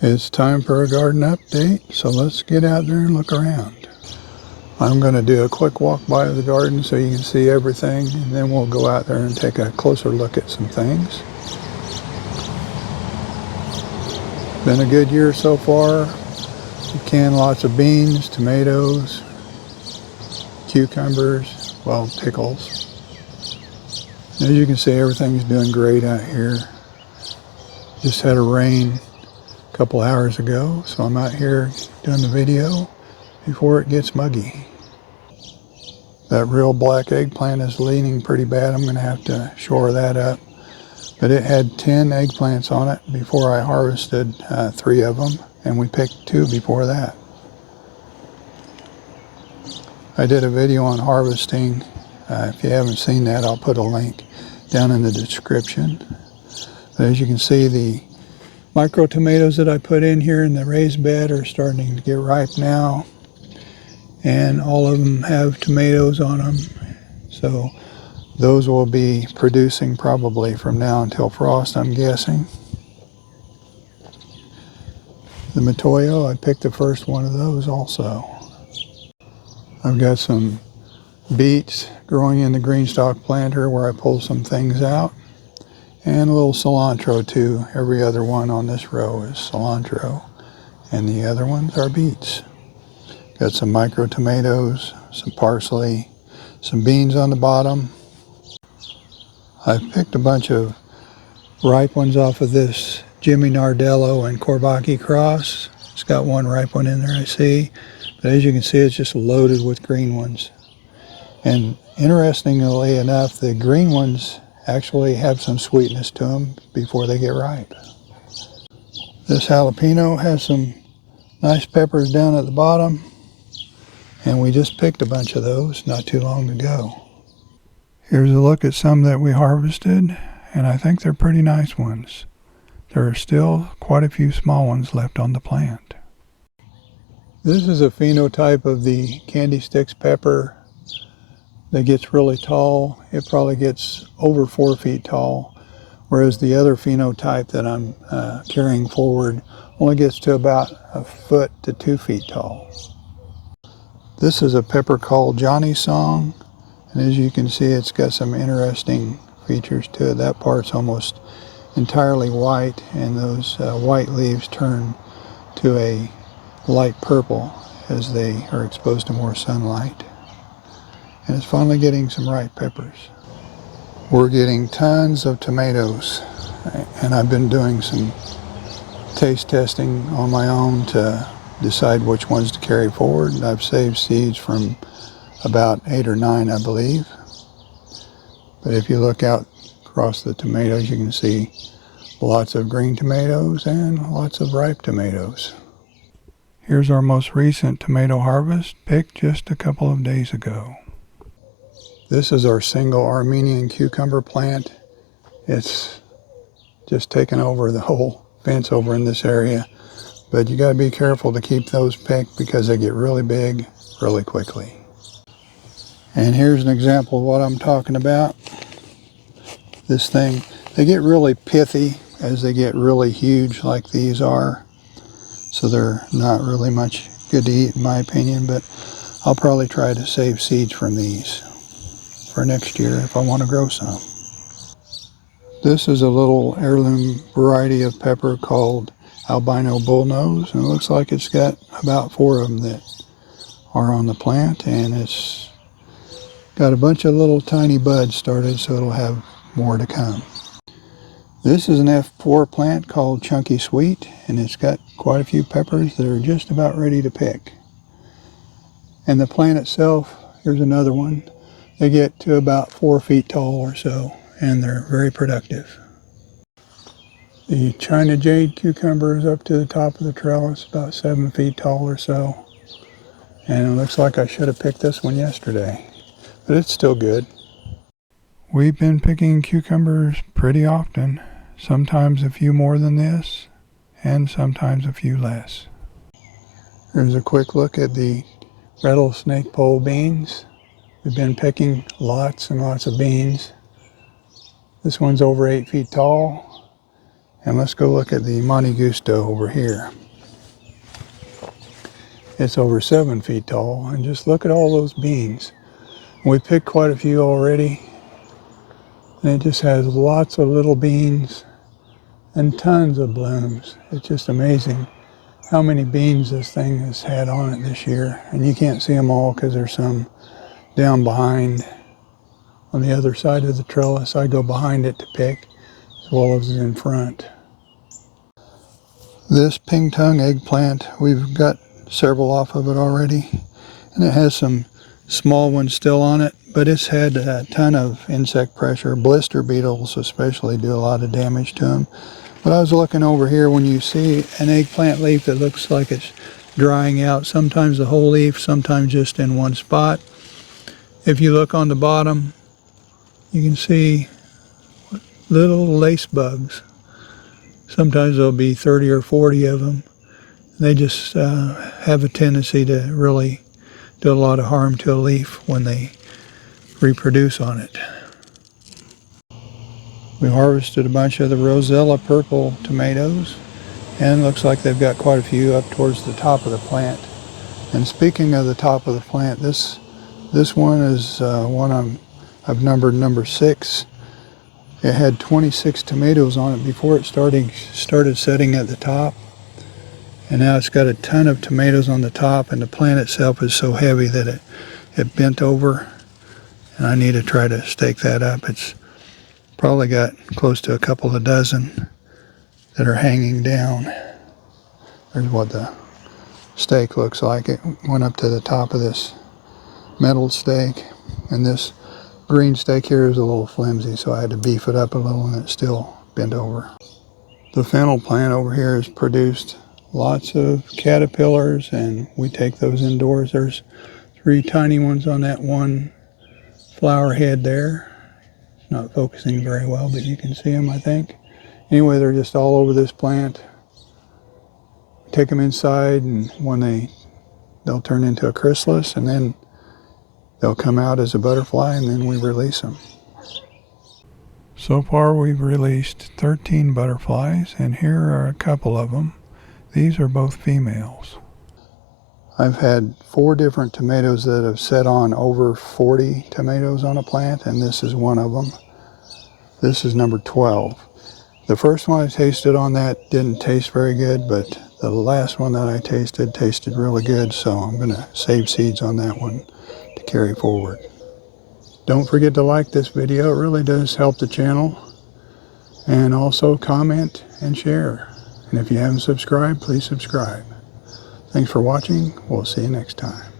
It's time for a garden update, so let's get out there and look around. I'm going to do a quick walk by of the garden so you can see everything, and then we'll go out there and take a closer look at some things. Been a good year so far. We canned lots of beans, tomatoes, cucumbers, well, pickles. As you can see, everything's doing great out here. Just had a rain a couple hours ago, so I'm out here doing the video before it gets muggy. That real black eggplant is leaning pretty bad. I'm going to have to shore that up. But it had 10 eggplants on it before I harvested 3 of them, and we picked 2 before that. I did a video on harvesting. If you haven't seen that, I'll put a link down in the description. But as you can see, the micro tomatoes that I put in here in the raised bed are starting to get ripe now. And all of them have tomatoes on them. So those will be producing probably from now until frost, I'm guessing. The Matoyo, I picked the first one of those also. I've got some beets growing in the green stalk planter where I pulled some things out. And a little cilantro too. Every other one on this row is cilantro. And the other ones are beets. Got some micro tomatoes, some parsley, some beans on the bottom. I've picked a bunch of ripe ones off of this Jimmy Nardello and Courbaki cross. It's got one ripe one in there, I see. But as you can see, it's just loaded with green ones. And interestingly enough, the green ones actually have some sweetness to them before they get ripe. This jalapeno has some nice peppers down at the bottom. And we just picked a bunch of those not too long ago. Here's a look at some that we harvested, and I think they're pretty nice ones. There are still quite a few small ones left on the plant. This is a phenotype of the candy sticks pepper that gets really tall. It probably gets over 4 feet tall, whereas the other phenotype that I'm carrying forward only gets to about 1 foot to 2 feet tall. This is a pepper called Johnny Song, and as you can see, it's got some interesting features to it. That part's almost entirely white, and those white leaves turn to a light purple as they are exposed to more sunlight. And it's finally getting some ripe peppers. We're getting tons of tomatoes, and I've been doing some taste testing on my own to decide which ones to carry forward. I've saved seeds from about 8 or 9, I believe. But if you look out across the tomatoes, you can see lots of green tomatoes and lots of ripe tomatoes. Here's our most recent tomato harvest, picked just a couple of days ago. This is our single Armenian cucumber plant. It's just taken over the whole fence over in this area. But you got to be careful to keep those picked because they get really big really quickly. And here's an example of what I'm talking about. This thing, they get really pithy as they get really huge like these are. So they're not really much good to eat in my opinion, but I'll probably try to save seeds from these for next year if I want to grow some. This is a little heirloom variety of pepper called albino bullnose, and it looks like it's got about 4 of them that are on the plant, and it's got a bunch of little tiny buds started, so it'll have more to come. This is an F4 plant called Chunky Sweet, and it's got quite a few peppers that are just about ready to pick. And the plant itself, here's another one, they get to about 4 feet tall or so, and they're very productive. The China Jade cucumber is up to the top of the trellis, about 7 feet tall or so. And it looks like I should have picked this one yesterday, but it's still good. We've been picking cucumbers pretty often, sometimes a few more than this, and sometimes a few less. Here's a quick look at the rattlesnake pole beans. We've been picking lots and lots of beans. This one's over 8 feet tall. And let's go look at the Monte Gusto over here. It's over 7 feet tall, and just look at all those beans. We picked quite a few already, and it just has lots of little beans and tons of blooms. It's just amazing how many beans this thing has had on it this year. And you can't see them all because there's some down behind on the other side of the trellis. I go behind it to pick as well as in front. This ping tongue eggplant, we've got several off of it already, and it has some small ones still on it, but it's had a ton of insect pressure. Blister beetles especially do a lot of damage to them. But I was looking over here, when you see an eggplant leaf that looks like it's drying out, sometimes the whole leaf, sometimes just in one spot. If you look on the bottom, you can see little lace bugs. Sometimes there'll be 30 or 40 of them. They just have a tendency to really do a lot of harm to a leaf when they reproduce on it. We harvested a bunch of the Rosella purple tomatoes, and it looks like they've got quite a few up towards the top of the plant. And speaking of the top of the plant, this one is one I've numbered number 6. It had 26 tomatoes on it before it started setting at the top. And now it's got a ton of tomatoes on the top, and the plant itself is so heavy that it bent over. And I need to try to stake that up. It's probably got close to a couple of dozen that are hanging down. There's what the stake looks like. It went up to the top of this metal stake, and this green stake here is a little flimsy, so I had to beef it up a little, and it's still bent over. The fennel plant over here has produced lots of caterpillars, and we take those indoors. There's 3 tiny ones on that one flower head there. It's not focusing very well, but you can see them, I think. Anyway, they're just all over this plant. Take them inside, and when they'll turn into a chrysalis, and then they'll come out as a butterfly, and then we release them. So far we've released 13 butterflies, and here are a couple of them. These are both females. I've had 4 different tomatoes that have set on over 40 tomatoes on a plant, and this is one of them. This is number 12. The first one I tasted on that didn't taste very good, but the last one that I tasted really good, so I'm going to save seeds on that one to carry forward. Don't forget to like this video. It really does help the channel. And also comment and share. And if you haven't subscribed, please subscribe. Thanks for watching. We'll see you next time.